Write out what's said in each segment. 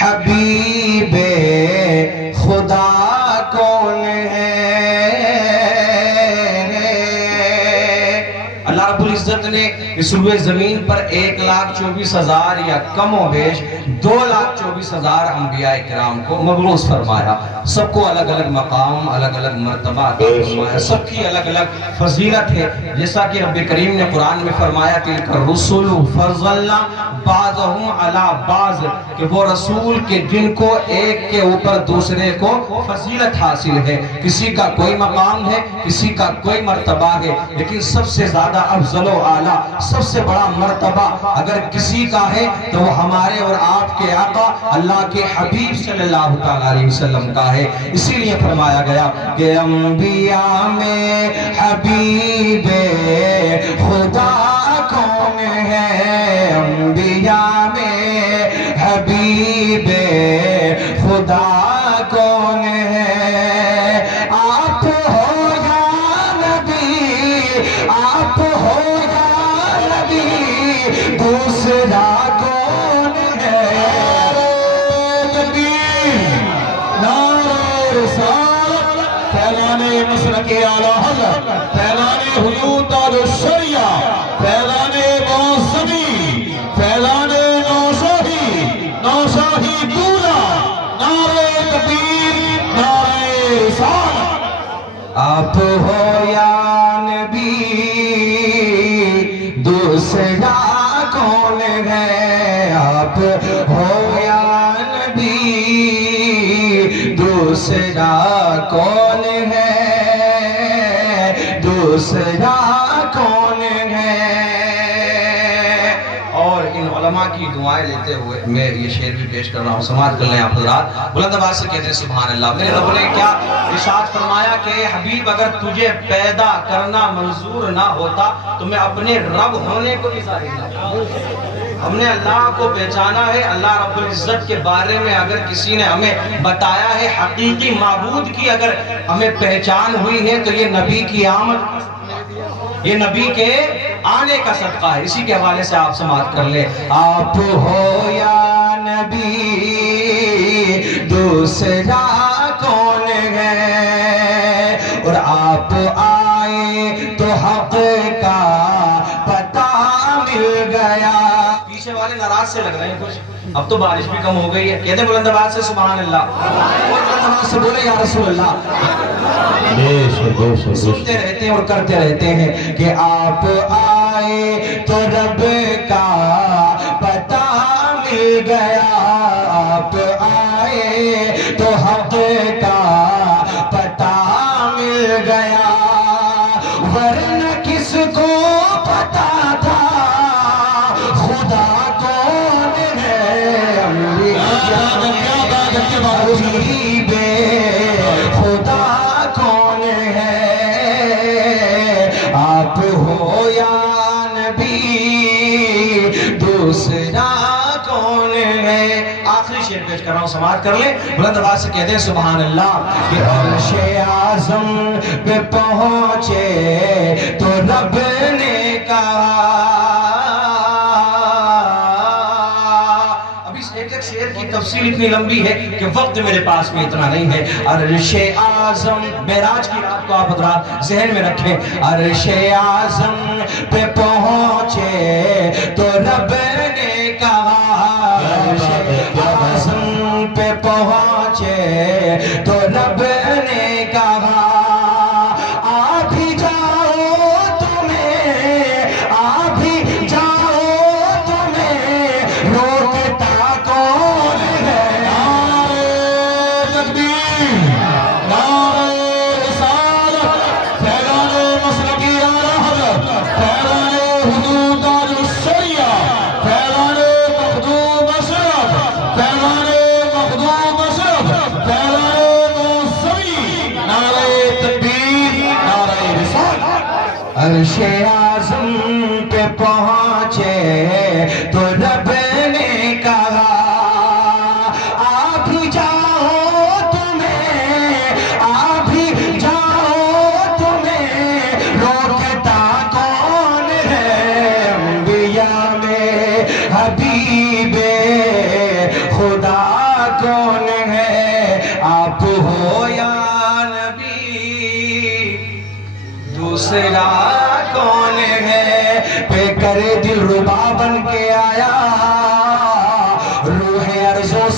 حبیب خدا کون ہے؟ اللہ رب العزت نے اس روئے زمین پر 1,24,000 یا کم و بیش 2,24,000 انبیاء کرام کو مبعوث فرمایا. سب کو الگ الگ مقام، الگ الگ مرتبہ عطا فرمایا، سب کی الگ الگ فضیلت ہے. جیسا کہ رب کریم نے قرآن میں فرمایا تلک الرسل فضلنا بعضهم علی بعض، کہ وہ رسول کے جن کو ایک کے اوپر دوسرے کو فضیلت حاصل ہے. کسی کا کوئی مقام ہے، کسی کا کوئی مرتبہ ہے، لیکن سب سے زیادہ افضل و اعلیٰ، سب سے بڑا مرتبہ اگر کسی کا ہے تو وہ ہمارے اور آپ کے آقا اللہ کے حبیب صلی اللہ علیہ وسلم کا ہے. اسی لیے فرمایا گیا کہ انبیاء میں حبیب خدا کون ہے؟ انبیاء میں حبیب خدا کون ہے؟ آپ ہو یا نبی، آپ ہو یا نبی، دوسرا کون ہے؟ فیضان مسلک اعلیٰ حضرت، فیضان حضور تاج الشریعہ، فیضان موسمی، فیضان نوشاہی، نوشاہی دولا، نعرہ تکبیر، نعرہ رسالت. آپ ہو یا نبی، دوسرا کون ہے؟ آپ ہو یا نبی، دوسرا کون ہے؟ دوسرا کون ہے؟ اور ان علماء کی دعائیں لیتے ہوئے میں یہ شعر بھی پیش کر رہا ہوں، سماعت کر لیں آپ حضرات. بلند آواز سے کہتے ہیں سبحان اللہ. میرے رب نے کیا ارشاد فرمایا کہ حبیب اگر تجھے پیدا کرنا منظور نہ ہوتا تو میں اپنے رب ہونے کو بھی ظاہر نہ کرتا. ہم نے اللہ کو پہچانا ہے. اللہ رب العزت کے بارے میں اگر کسی نے ہمیں بتایا ہے، حقیقی معبود کی اگر ہمیں پہچان ہوئی ہے تو یہ نبی کی آمد، یہ نبی کے آنے کا صدقہ ہے. اسی کے حوالے سے آپ سماعت کر لیں. آپ ہو یا نبی، دوسرا کون ہے؟ اور آپ آئے تو حق کا پتہ مل گیا. پیچھے والے ناراض سے لگ رہے ہیں کچھ. اب تو بارش بھی کم ہو گئی ہے. کہتے ہیں بلند آواز سے سبحان اللہ. بلند آواز سے بولے یا رسول اللہ. سنتے رہتے ہیں اور کرتے رہتے ہیں کہ آپ آئے تو رب کا پتہ مل گیا. آپ آئے تو حق کا پتہ مل گیا. ورنہ کس کو پتہ تھا خدا کون ہے؟ حبیب خدا کون ہے؟ آپ ہو یا نبی، دوسرا کون ہے؟ آخری شعر پیش کر رہا ہوں، سماعت کر لیں. بلند آواز سے کہتے ہیں سبحان اللہ. کہ عرش اعظم پہ پہنچے تو رب نے کہا. اب اس ایک ایک شعر کی تفصیل اتنی لمبی ہے کہ وقت میرے پاس میں اتنا نہیں ہے. عرش اعظم، معراج کی رات کو آپ حضرات ذہن میں رکھیں. عرش اعظم پہ پہنچے تو رب نے کہا. عرش اعظم پہ پہنچے تو رب نے کہا. آ بھی جاؤ تمہیں، آ بھی جاؤ تمہیں، روکتا کون ہے؟ نعرہ تکبیر، نعرہ رسالت، فیضان مسلک اعلیٰ حضرت، فیضان حضور تاج الشریعہ، فیضان مخدوم اشرف، فیضان مخدوم اشرف، فیضان موسمی، نعرہ تکبیر، نعرہ رسالت. عرش اعظم پہ پہنچے تو رب نے کہا. آ بھی جاؤ تمہیں، آ بھی جاؤ تمہیں، روکتا کون ہے؟ انبیاء میں حبیب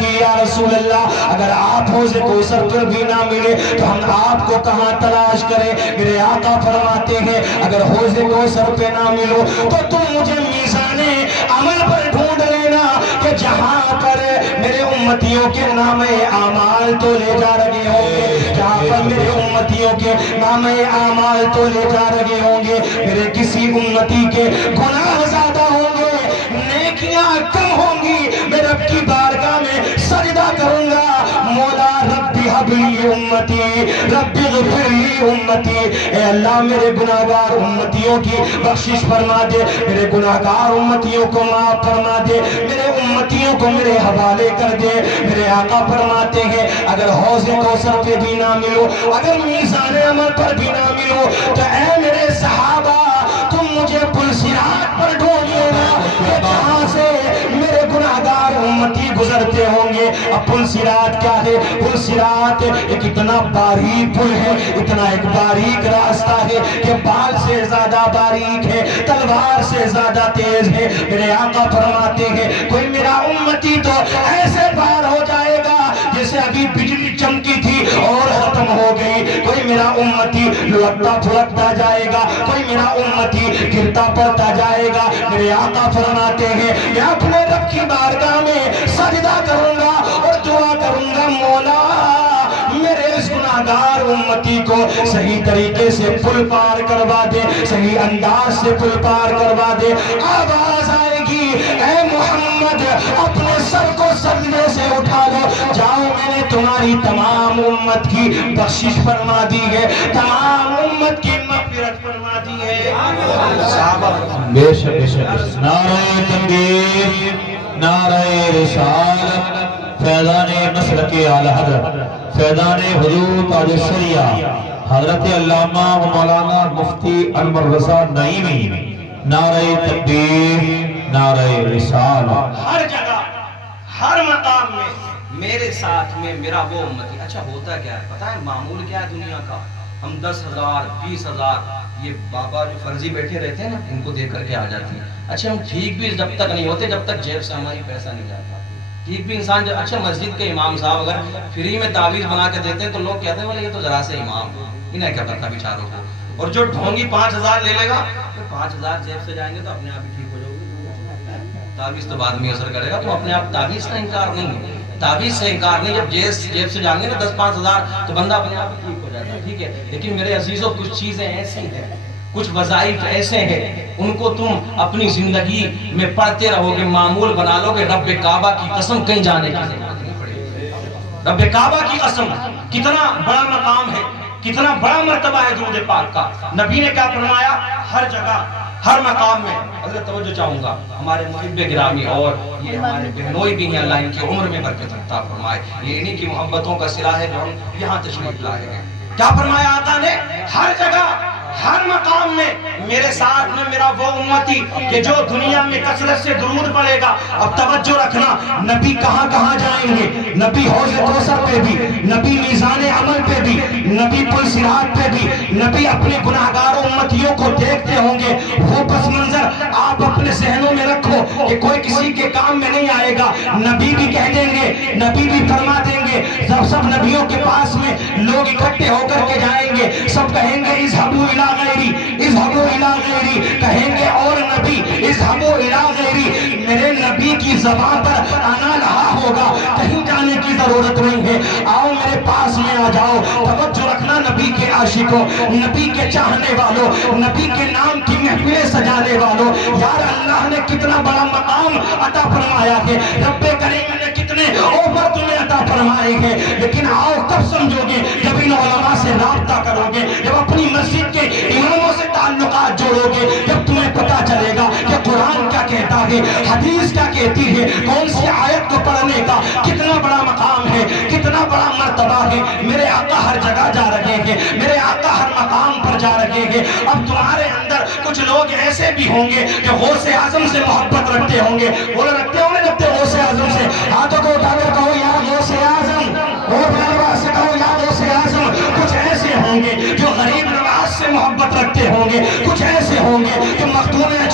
کی یا رسول اللہ اگر آپ حوض کوثر پر بھی نہ ملے تو ہم آپ کو کہاں تلاش کریں؟ میرے آقا فرماتے ہیں اگر حوض کوثر پہ نہ ملو تو تم مجھے میزان عمل پر ڈھونڈ لینا کہ جہاں پر میرے امتیوں کے نام اعمال تو لے جا رہے ہوں گے، جہاں پر میرے امتیوں کے نام اعمال تو لے جا رہے ہوں گے، میرے کسی امتی کے گناہ زیادہ ہوں گے، نیکیاں کم ہوں گی، میں رب کی بارگاہ میں سجدہ کروں گا، مولا ربی حبلی امتی ربی غفرلی امتی، اے اللہ میرے گناہگار امتیوں کی بخشش فرما دے، میرے گناہگار امتیوں کو معاف فرما دے، میرے امتیوں کو میرے حوالے کر دے۔ میرے آقا فرماتے ہیں اگر حوض کوثر پہ بھی نہ ملو، اگر میزان عمل پر بھی نہ ملو تو اے میرے صحابہ تم مجھے پل صراط پر ڈھونڈ لینا کہ جہاں سے میرے گناہگار امتی گزرتے ہوں گے۔ اب پل صراط کیا ہے؟ پل صراط ایک اتنا باریک پل ہے، اتنا ایک باریک راستہ ہے کہ بال سے زیادہ باریک ہے، تلوار سے زیادہ تیز ہے۔ میرے آقا فرماتے ہیں کوئی میرا امتی تو ایسے پار ہو جائے گا جیسے ابھی بجلی چمکی تھی اور ختم ہو گئی، کوئی میرا امتی لڑکتا پھڑکتا جائے گا، کوئی میرا امتی گرتا پڑتا جائے گا۔ میرے آقا فرماتے ہیں میں اپنے رب کی بارگاہ میں سجدہ کروں گا اور دعا کروں گا مولا میرے اس گناہگار امتی کو صحیح طریقے سے پل پار کروا دے، صحیح انداز سے پل پار کروا دے۔ آواز آئے گی اے محمد اپنے سر کو سجدے سے اٹھا لو، جاؤ میں نے تمہاری تمام امت کی بخشش فرما دی ہے، تمام امت کی مغفرت فرما دی ہے۔ بے شک نعرہ تکبیر، نعرہ رسالت، فیضان مسلک اعلی حضرت، فیضان حضور تاج الشریعہ حضرت علامہ و مولانا مفتی انور رضا نعیمی، نعرہ تکبیر، نعرہ رسالت۔ ہر جگہ ہر مقام میں میرے ساتھ میں میرا وہ امتی۔ اچھا ہوتا کیا ہے پتہ ہے؟ معمول کیا ہے دنیا کا؟ ہم 10,000 20,000 یہ بابا جو فرضی بیٹھے رہتے ہیں نا ان کو دیکھ کر کے آ جاتی ہیں۔ اچھا ہم ٹھیک بھی جب تک نہیں ہوتے جب تک جیب سے ہماری پیسہ نہیں جاتا۔ ٹھیک بھی انسان جب اچھا مسجد کے امام صاحب اگر فری میں تعویذ بنا کے دیتے ہیں تو لوگ کہتے ہیں بولے یہ تو ذرا سے امام انہیں کیا کرتا بیچاروں کو۔ اور جو ڈھونگی 5,000 لے لے گا تو 5,000 جیب سے جائیں گے تو اپنے آپ ہی ٹھیک ہو جاؤ گے۔ تعویذ تو بعد میں اثر کرے گا، تو اپنے آپ تعویذ کا انکار نہیں ہے، تعویذ سے انکار نہیں۔ جب جیب سے جائیں گے نا 10-5,000 تو بندہ اپنے آپ ہی ٹھیک ہو جاتا ہے، ٹھیک ہے۔ لیکن میرے عزیزوں کچھ چیزیں ایسی ہیں، کچھ وظائف ایسے ہیں ان کو تم اپنی زندگی میں پڑھتے رہو گے، معمول بنا لو گے، رب کعبہ کی قسم کہیں جانے کی ضرورت نہیں پڑے گی۔ رب کعبہ کی قسم کتنا بڑا مقام ہے، کتنا بڑا مرتبہ ہے درود پاک کا۔ نبی نے کیا فرمایا؟ ہر جگہ ہر مقام میں اللہ توجہ چاہوں گا ہمارے محب گرامی اور یہ ہمارے بہنوئی بھی ہیں، اللہ ان کی عمر میں برکت عطا فرمائے، یہ انہی کی محبتوں کا صلہ ہے جو ہم یہاں تشریف لائے ہیں۔ کیا فرمایا آقا نے؟ ہر جگہ ہر مقام میں میرے ساتھ میں میرا وہ امتی کہ جو دنیا میں کثرت سے درود پڑے گا۔ اب توجہ رکھنا، نبی کہاں کہاں جائیں گے؟ نبی حوض کوثر پہ بھی، نبی میزان عمل پہ بھی، نبی پل صراط پہ بھی، نبی اپنے گناہگار امتیوں کو دیکھتے ہوں گے۔ وہ پس منظر آپ اپنے ذہنوں میں رکھو کہ کوئی کسی کے کام میں نہیں آئے گا۔ نبی بھی کہہ دیں گے، نبی بھی فرما دیں گے، سب نبیوں کے پاس میں لوگ اکٹھے ہو کر کے جائیں گے، سب کہیں گے اذهبوا الى غیری، اذهبوا الى غیری، کہیں گے اور نبی اذهبوا الى غیری۔ میرے نبی کی زبان پر آنا رہا ہوگا، کہیں جانے کی ضرورت نہیں ہے، آؤ میرے پاس میں آ جاؤ۔ توجہ رکھنا نبی کے عاشقوں، نبی کے چاہنے والوں، نبی کے نام کی محفلیں سجانے والوں، یار اللہ نے کتنا بڑا مقام عطا فرمایا ہے، رب کریم نے کتنے اوپر تمہیں عطا فرمائے ہیں، لیکن آؤ کب سمجھو گے؟ جب ان علماء سے رابطہ کرو گے، جب اپنی مسجد کے اماموں سے تعلقات جوڑو گے، جب تمہیں پتا چلے گا کہ قرآن کیا کہتا ہے، حدیث کیا کہتی ہے، کون سی آیت کو پڑھنے کا کتنا بڑا مقام ہے، کتنا بڑا مرتبہ ہے۔ میرے آقا ہر جگہ جا رہے ہیں، میرے آقا ہر مقام پر جا رہے ہیں۔ اب تمہارے اندر کچھ لوگ ایسے بھی ہوں گے جو غوث اعظم سے محبت رکھتے ہوں گے، وہ رکھتے ہوں گے جب تک غوث اعظم سے ہاتھوں کو اٹھا کر کہو یا غوث اعظم، اور بار سے کہو یا غوث اعظم۔ کچھ ایسے ہوں گے جو غریب نواز سے محبت رکھتے ہوں گے، کچھ ایسے ہوں گے جو مخدوم